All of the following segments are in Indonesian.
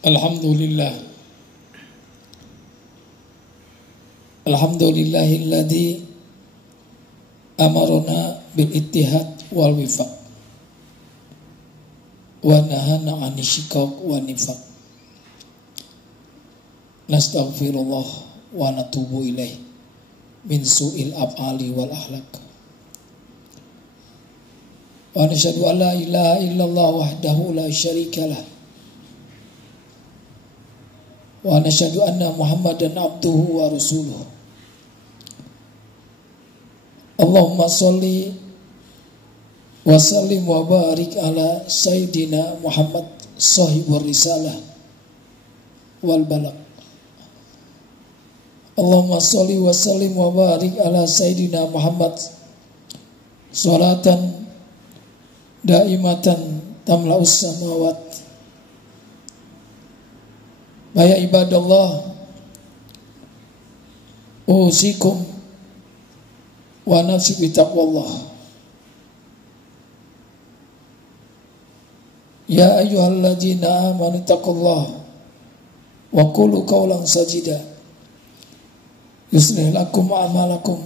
Alhamdulillah. Alhamdulillahilladzi amarna bil ittihad wal wifaq wa nahana 'anil shiqaq wa nifaq. Nastaghfirullah wa natubu ilaih min su'il af'ali wal akhlaq. Wa nashhadu an la ilaha illallah wahdahu la syarikalah. Wa nashhadu anna Muhammadan abduhu wa rasuluh. Allahumma sholli wa sallim wa barik ala sayyidina Muhammad sahibur risalah wal balagh. Allahumma sholli wa sallim wa barik ala sayyidina Muhammad salatan daimatan tamla'us samawat. Ya ibadallah, usikum wa nafsi bitaqwallah. Ya ayyuhalladzina amanu taqullaha wa qulu qawlan sadida yuslih lakum a'malakum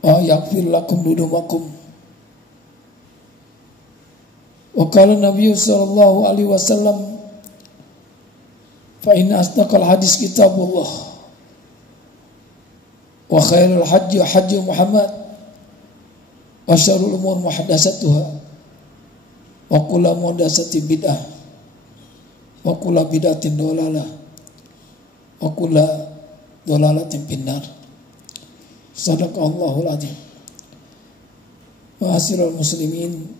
wa yaghfir lakum dhunubakum. Wa qala Nabi sallallahu alaihi wasallam, fa inna asdaqal hadis kitabullah wa khairul hajji hajju Muhammad wa syarrul umur muhdatsatuha wa kullu muhdatsatin bid'ah wa kullu bid'atin dhalalah wa kullu dhalalatin finnar. Shadaqallahul adzim. Ma'asyiral muslimin,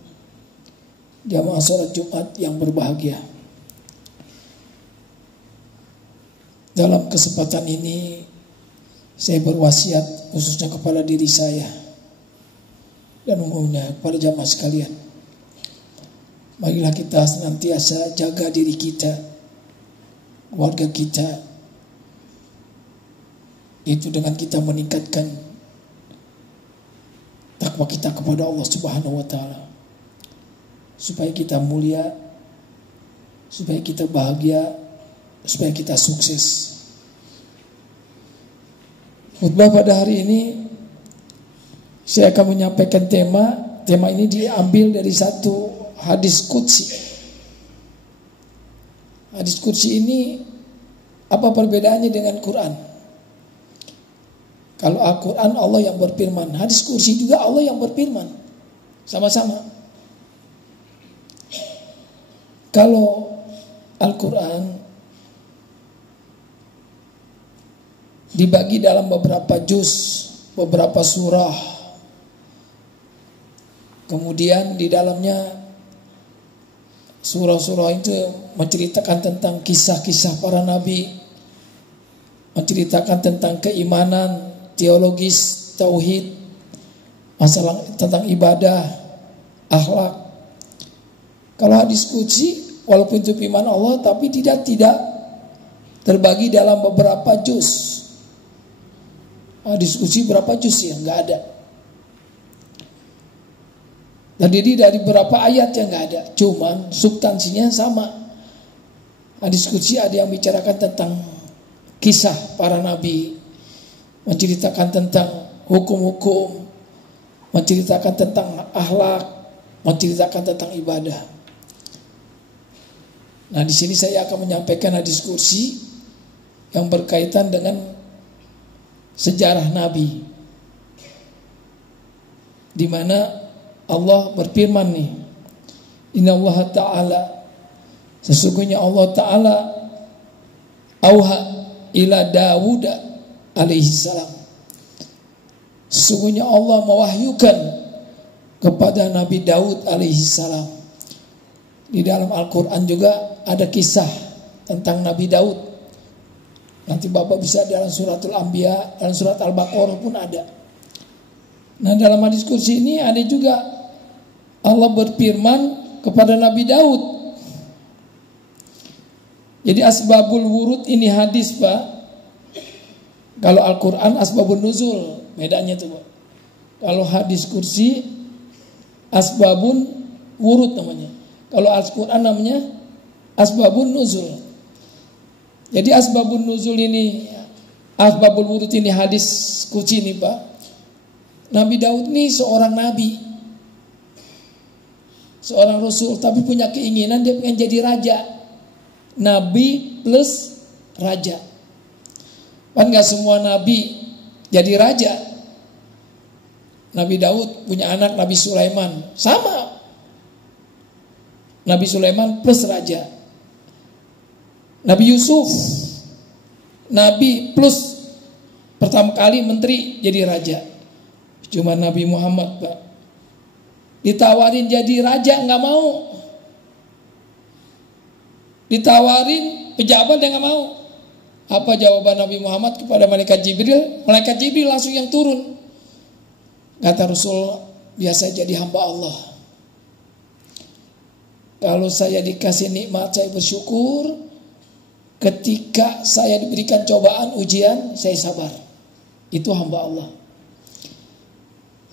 jamaah salat Jumat yang berbahagia. Dalam kesempatan ini saya berwasiat khususnya kepada diri saya dan umumnya kepada jamaah sekalian. Marilah kita senantiasa jaga diri kita, keluarga kita, itu dengan kita meningkatkan takwa kita kepada Allah Subhanahu wa taala, supaya kita mulia, supaya kita bahagia, supaya kita sukses. Khutbah pada hari ini saya akan menyampaikan tema ini diambil dari satu hadis qudsi. Hadis qudsi ini apa perbedaannya dengan Quran? Kalau Al-Quran Allah yang berfirman, hadis qudsi juga Allah yang berfirman, sama-sama. Kalau Al-Quran dibagi dalam beberapa juz, beberapa surah. Kemudian di dalamnya surah-surah itu menceritakan tentang kisah-kisah para nabi, menceritakan tentang keimanan, teologis, tauhid, masalah tentang ibadah, akhlak. Kalau hadis qudsi walaupun itu firman Allah tapi tidak terbagi dalam beberapa juz. Diskusi berapa juz ya? Enggak ada. Terdiri dari berapa ayat yang enggak ada. Cuman substansinya sama. Diskusi ada yang bicarakan tentang kisah para nabi, menceritakan tentang hukum-hukum, menceritakan tentang akhlak, menceritakan tentang ibadah. Nah, di sini saya akan menyampaikan diskusi yang berkaitan dengan sejarah Nabi, di mana Allah berfirman nih, Inna Allah Ta'ala, sesungguhnya Allah Ta'ala auha ila Dawud alaihi salam, sesungguhnya Allah mewahyukan kepada Nabi Daud alaihi salam. Di dalam Al-Quran juga ada kisah tentang Nabi Daud. Nanti Bapak bisa dalam suratul Anbiya, dalam surat Al-Baqarah pun ada. Nah, dalam hadis qudsi ini ada juga Allah berfirman kepada Nabi Daud. Jadi asbabul wurud ini hadis, Pak. Kalau Al-Quran asbabun nuzul, bedanya tuh, Pak. Kalau hadis qudsi asbabun wurud namanya. Kalau Al-Quran namanya Asbabun nuzul. Jadi asbabun nuzul ini, asbabul wurud ini hadis qudsi ini Pak. Nabi Daud ini seorang nabi, seorang rasul, tapi punya keinginan dia pengen jadi raja. Nabi plus raja. Kan gak semua nabi jadi raja. Nabi Daud punya anak Nabi Sulaiman, sama. Nabi Sulaiman plus raja. Nabi Yusuf, Nabi plus pertama kali menteri jadi raja. Cuma Nabi Muhammad Pak, ditawarin jadi raja nggak mau, ditawarin pejabat dia nggak mau. Apa jawaban Nabi Muhammad kepada malaikat Jibril? Malaikat Jibril langsung yang turun. Kata Rasul, biasa jadi hamba Allah. Kalau saya dikasih nikmat saya bersyukur. Ketika saya diberikan cobaan, ujian, saya sabar. Itu hamba Allah.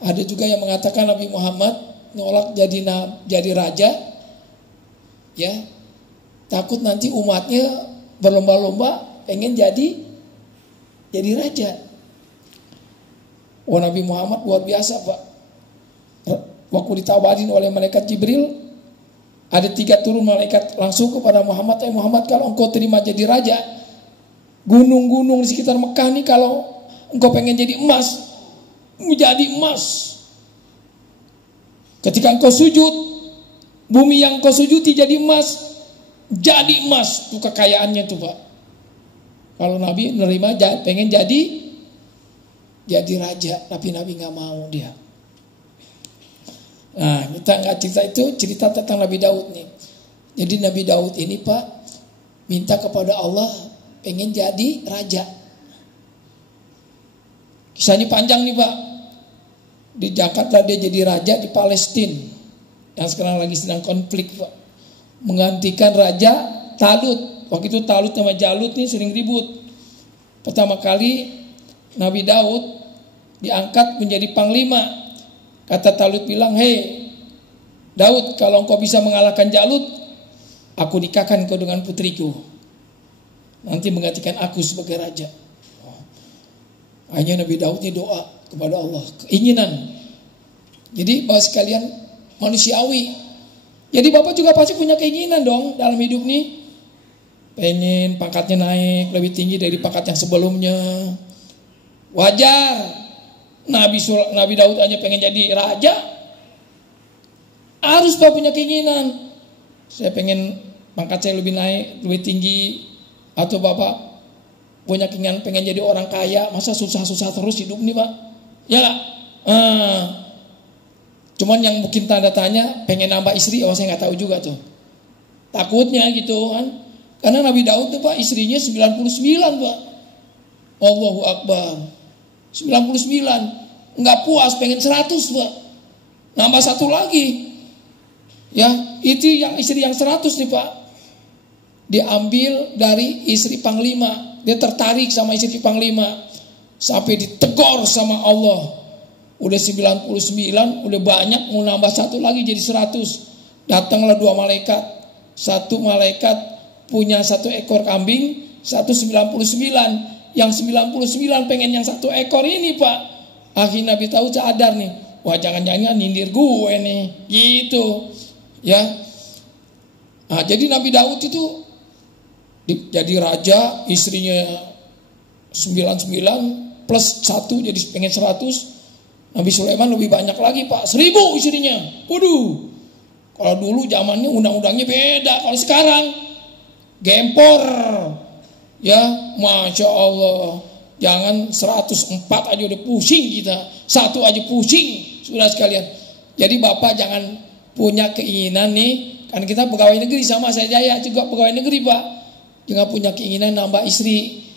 Ada juga yang mengatakan Nabi Muhammad nolak jadi raja, ya, takut nanti umatnya berlomba-lomba pengen jadi raja. Nabi Muhammad luar biasa Pak. Waktu ditawarin oleh malaikat Jibril, ada 3 turun malaikat langsung kepada Muhammad. Muhammad, kalau engkau terima jadi raja, gunung-gunung di sekitar Mekah nih, kalau engkau pengen jadi emas, menjadi emas. Ketika engkau sujud, bumi yang engkau sujudi jadi emas, jadi emas. Itu kekayaannya tuh Pak. Kalau Nabi menerima pengen jadi raja, tapi Nabi nggak mau dia. Nah, kita nggak cerita itu, cerita tentang Nabi Daud nih. Jadi Nabi Daud ini Pak minta kepada Allah pengen jadi raja. Kisahnya panjang nih Pak. Di Jakarta dia jadi raja di Palestina yang sekarang lagi sedang konflik Pak. Menggantikan raja Talut. Waktu itu Talut sama Jalut nih sering ribut. Pertama kali Nabi Daud diangkat menjadi panglima. Kata Talut bilang, hei Daud, kalau engkau bisa mengalahkan Jalut, aku nikahkan engkau dengan putriku. Nanti menggantikan aku sebagai raja. Hanya Nabi Daud ini doa kepada Allah, keinginan. Jadi Bapak sekalian manusiawi. Jadi Bapak juga pasti punya keinginan dong dalam hidup nih. Pengen pangkatnya naik lebih tinggi dari pangkat yang sebelumnya. Wajar. Nabi Daud hanya pengen jadi raja. Harus Bapak punya keinginan. Saya pengen pangkat saya lebih naik, lebih tinggi. Atau Bapak punya keinginan pengen jadi orang kaya. Masa susah-susah terus hidup nih Pak? Ya gak? Cuman yang mungkin tanda tanya, pengen nambah istri, saya gak tahu juga tuh. Takutnya gitu kan. Karena Nabi Daud tuh Pak istrinya 99 Pak. Allahu Akbar. 99. Enggak puas, pengen 100 Pak. Nambah 1 lagi. Ya, itu yang istri yang 100 nih Pak. Diambil dari istri panglima. Dia tertarik sama istri panglima. Sampai ditegur sama Allah. Udah 99, udah banyak, mau nambah 1 lagi jadi 100. Datanglah 2 malaikat. 1 malaikat punya 1 ekor kambing, 199. Yang 99 pengen yang 1 ekor ini Pak. Akhirnya Nabi tahu sadar nih, wah jangan-jangan nyindir gue nih, gitu. Ya. Nah, jadi Nabi Daud itu jadi raja, istrinya 99 plus 1 jadi pengen 100. Nabi Sulaiman lebih banyak lagi Pak, 1000 istrinya. Waduh. Kalau dulu zamannya undang-undangnya beda. Kalau sekarang gempor. Ya, Masya Allah. Jangan 104 aja udah pusing kita. 1 aja pusing. Sudah sekalian. Jadi Bapak jangan punya keinginan nih. Kan kita pegawai negeri sama saya juga pegawai negeri Pak. Jangan punya keinginan nambah istri.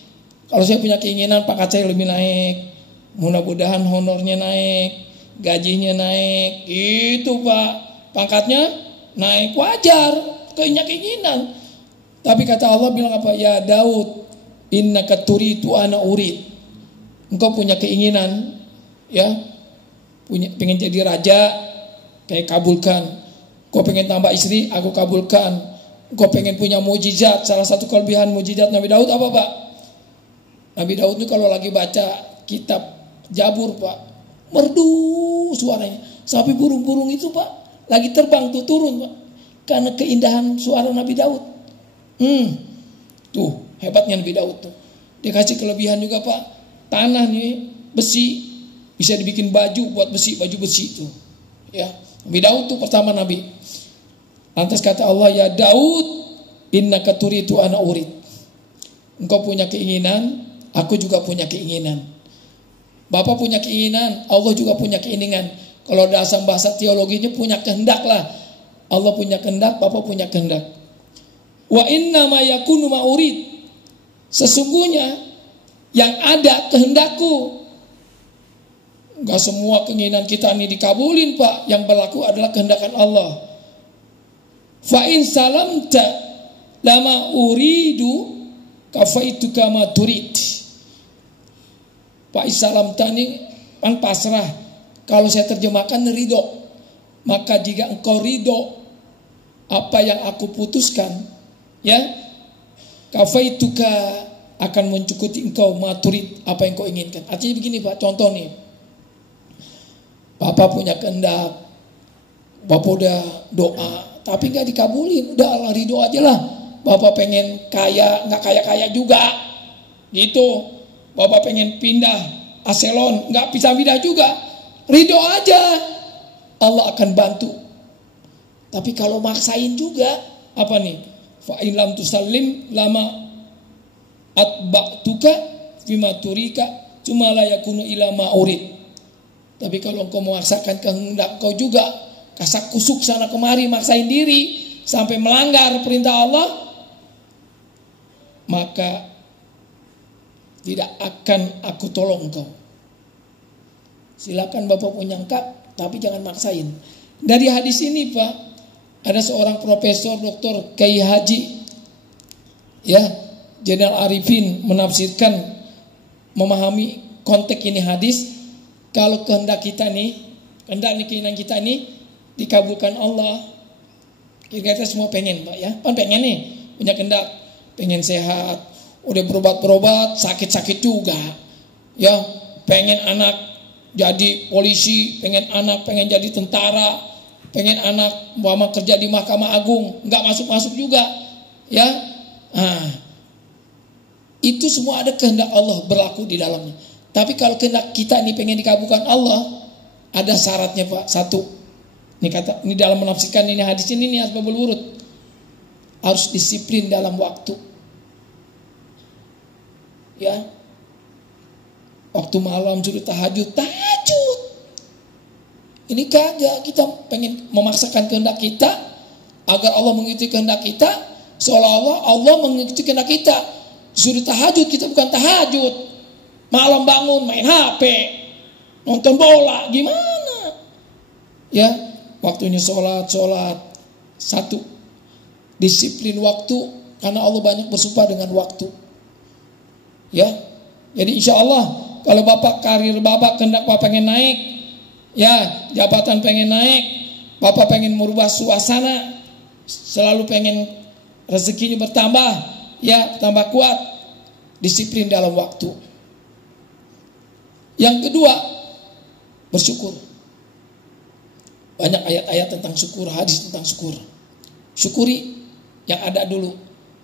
Kalau saya punya keinginan pangkat saya lebih naik. Mudah-mudahan honornya naik. Gajinya naik. Itu Pak. Pangkatnya naik wajar. Keinginan. Tapi kata Allah bilang apa? Ya Daud, innaka turidu ana urid. Engkau punya keinginan, ya, pengen jadi raja, kayak kabulkan. Kau pengen tambah istri, aku kabulkan. Engkau pengen punya mujizat. Salah satu kelebihan mujizat Nabi Daud apa Pak? Nabi Daud itu kalau lagi baca kitab Jabur Pak, merdu suaranya. Sampai burung-burung itu Pak lagi terbang tuh turun Pak, karena keindahan suara Nabi Daud. Tuh hebatnya Nabi Daud tuh. Dia kasih kelebihan juga Pak. Tanah nih besi bisa dibikin baju, buat besi, baju besi itu. Ya, Nabi Daud tuh pertama Nabi. Lantas kata Allah, ya Daud, innaka turidu ana urid. Engkau punya keinginan, aku juga punya keinginan. Bapak punya keinginan, Allah juga punya keinginan. Kalau dasar bahasa teologinya punya kehendak lah. Allah punya kehendak, Bapak punya kehendak. Wa inna ma yakunu ma urid. Sesungguhnya yang ada kehendakku. Gak semua keinginan kita ini dikabulin Pak. Yang berlaku adalah kehendakan Allah. Fa in salamta lama uridu kafaituka ma turid. Pak salamta ini kan pasrah. Kalau saya terjemahkan ridho. Maka jika engkau ridho apa yang aku putuskan, ya, kafaituka akan mencukupi engkau ma turid, apa yang kau inginkan. Artinya begini Pak, contoh nih. Bapak punya kehendak, Bapak udah doa, tapi gak dikabulin. Udah Allah ridho aja lah. Bapak pengen kaya, gak kaya-kaya juga gitu. Bapak pengen pindah aselon, gak bisa pindah juga. Ridho aja, Allah akan bantu. Tapi kalau maksain juga, apa nih? Fa in lam tusallim lama atba'tuka fima turika cuma la yakunu ila ma urid. Tapi kalau engkau memaksakan kehendak kau juga, kasak kusuk sana kemari, maksain diri sampai melanggar perintah Allah, maka tidak akan aku tolong kau. Silakan Bapak menyangka, tapi jangan maksain. Dari hadis ini Pak, ada seorang profesor Dr. Kiai Haji, ya, Jenderal Arifin menafsirkan, memahami konteks ini hadis. Kalau kehendak kita nih, keinginan kita nih dikabulkan Allah. Kita semua pengen Pak ya, kan pengen nih punya kehendak, pengen sehat, udah berobat sakit-sakit juga, ya, pengen anak jadi polisi, pengen anak pengen jadi tentara, pengen anak mama kerja di Mahkamah Agung, nggak masuk juga, ya. Itu semua ada kehendak Allah berlaku di dalamnya. Tapi kalau kehendak kita ini pengen dikabulkan Allah, ada syaratnya Pak. Satu, ini dalam menafsirkan ini hadis ini asbabul wurud, harus disiplin dalam waktu. Ya, waktu malam sudah tahajud. Ini kagak, kita pengen memaksakan kehendak kita agar Allah mengikuti kehendak kita, seolah-olah Allah mengikuti kehendak kita. Suruh tahajud, kita bukan tahajud. Malam bangun main HP, nonton bola, gimana? Ya, waktunya sholat. Satu, disiplin waktu, karena Allah banyak bersumpah dengan waktu. Ya, jadi insya Allah kalau Bapak karir Bapak kehendak Bapak pengen naik, ya, jabatan pengen naik, Bapak pengen merubah suasana, selalu pengen rezekinya bertambah, ya, tambah kuat, disiplin dalam waktu. Yang kedua, bersyukur. Banyak ayat-ayat tentang syukur, hadis tentang syukur. Syukuri yang ada dulu,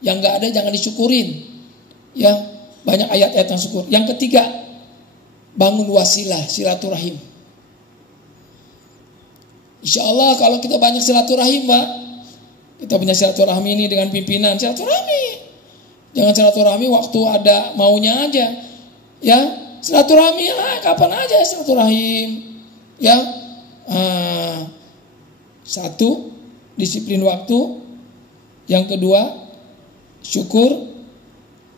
yang gak ada jangan disyukurin. Ya, banyak ayat-ayat tentang syukur. Yang ketiga, bangun wasilah, silaturahim. Insya Allah kalau kita banyak silaturahim Pak, kita punya silaturahmi ini dengan pimpinan, silaturahmi. Jangan silaturahmi waktu ada maunya aja. Ya, silaturahmi kapan aja silaturahim. Ya, satu, disiplin waktu. Yang kedua, syukur.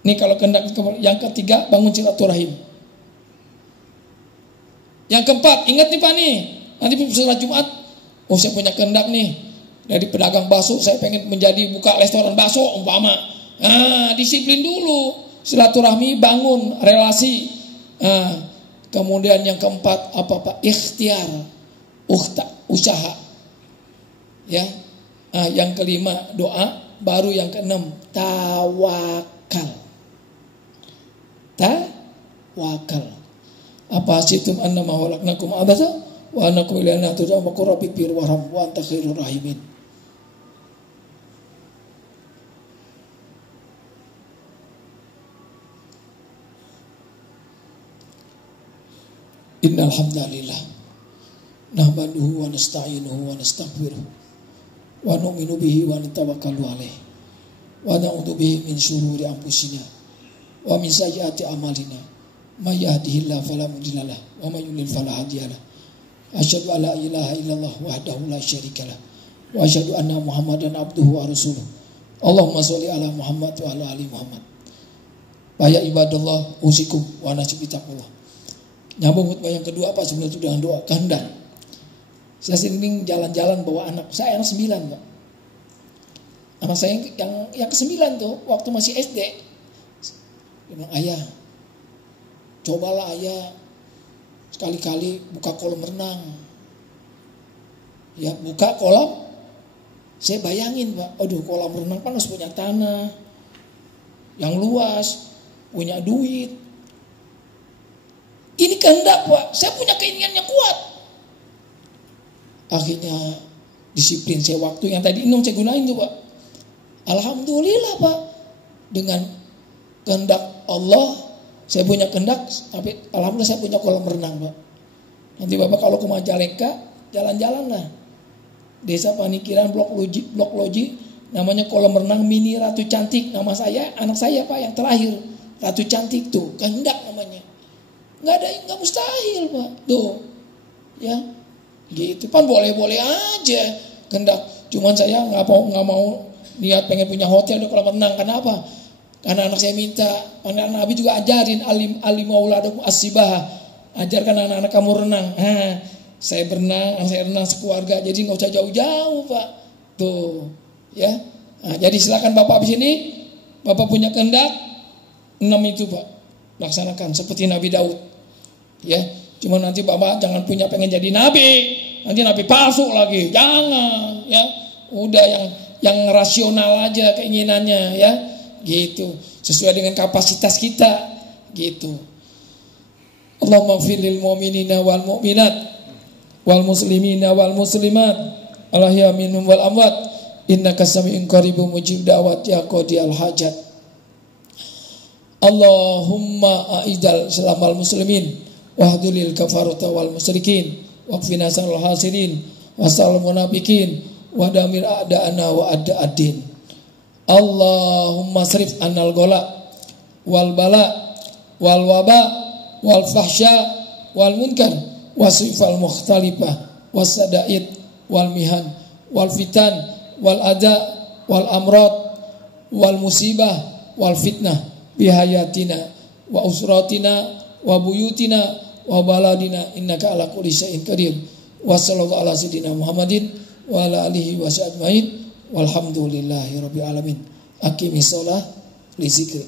Ini kalau kehendak. Yang ketiga, bangun silaturahim. Yang keempat, ingat nih Pak nih, nanti setelah Jumat, saya punya kehendak nih, dari pedagang bakso saya pengen buka restoran bakso umpama. Disiplin dulu, silaturahmi, bangun relasi. Kemudian yang keempat apa Pak? Ikhtiar, usaha. Ya. Yang kelima doa, baru yang keenam, tawakal. Tawakal. Apa situm annama khalaqnakum abatsa wa annakum ilaina turja'un wa qur rabbi bir warham wa anta khairur rahimin. Innal hamdalillah nahmaduhu wa nasta'inuhu wa nastaghfiruh wa nu'minu bihi wa natawakkalu alaihi wa na'udzu bihi min syururi anfusina wa min sayyiati a'malina may yahdihillahu fala mudilla lahu wa may yudlil fala hadiya lahu asyhadu an la ilaha illallah wahdahu la syarikalah wa asyhadu anna muhammadan abduhu wa rasuluh. Allahumma sholli ala Muhammad wa ala ali Muhammad. Ya ibadallah usikum wa nafsi bitaqwallah. Nyambung khutbah yang kedua apa sebelum itu dengan doa kehendak. Saya sering jalan-jalan bawa anak. Saya anak 9, Pak. Anak saya yang ke-9 tuh waktu masih SD. Dia bilang, ayah, cobalah ayah sekali-kali buka kolam renang. Ya, buka kolam. Saya bayangin, Pak, aduh kolam renang kan harus punya tanah yang luas, punya duit. Ini kehendak, Pak. Saya punya keinginan yang kuat. Akhirnya disiplin saya waktu yang tadi saya gunain tuh, Pak. Alhamdulillah, Pak. Dengan kehendak Allah, saya punya kehendak. Tapi alhamdulillah saya punya kolam renang, Pak. Nanti Bapak kalau ke Majalengka, jalan-jalan lah. Desa Panikiran Blok Loji, namanya kolam renang Mini Ratu Cantik. Nama saya, anak saya, Pak, yang terakhir. Ratu Cantik tuh, kehendak namanya. Nggak mustahil, Pak. Tuh, ya, gitu. Pan boleh-boleh aja. Kehendak. Cuman saya nggak mau niat pengen punya hotel di kolam renang. Kenapa? Karena anak saya minta. Karena Nabi juga ajarin alim mauladakum as-sibah. Ajarkan anak-anak kamu renang. Saya berenang, saya renang sekeluarga. Jadi nggak usah jauh-jauh, Pak. Tuh, ya. Jadi silakan Bapak di sini. Bapak punya kehendak 6 itu, Pak. Laksanakan seperti Nabi Daud. Ya, cuma nanti Bapak jangan pengen jadi nabi, nanti nabi palsu lagi, jangan, ya. Udah yang rasional aja keinginannya, ya, gitu, sesuai dengan kapasitas kita, gitu. Allahumma ighfir lil mu'minina wal mu'minat wal muslimina wal muslimat al ahya minhum wal amwat innaka sami'un qaribun mujib da'wat ya qadiyal hajat. Allahumma a'idal selamal muslimin wahdulil kafarata wal musyrikin waqfina sarul hasirin wasal munafikin wadamir a'da'ana wa a'da'ad-din. Allahumma srif annal gola wal bala wal waba wal fahsya wal munkar wasifal mukhtalifah wasada'id wal mihan wal fitan wal ada wal amrad wal musibah wal fitnah bihayatina wa usratina wa buyutina wa baladina innaka ala kulli syai'in qadir. Wa sallallahu ala sayyidina Muhammadin wa ala alihi wa sahbihi walhamdulillahi rabbil alamin. Aqimis shalah li zikri.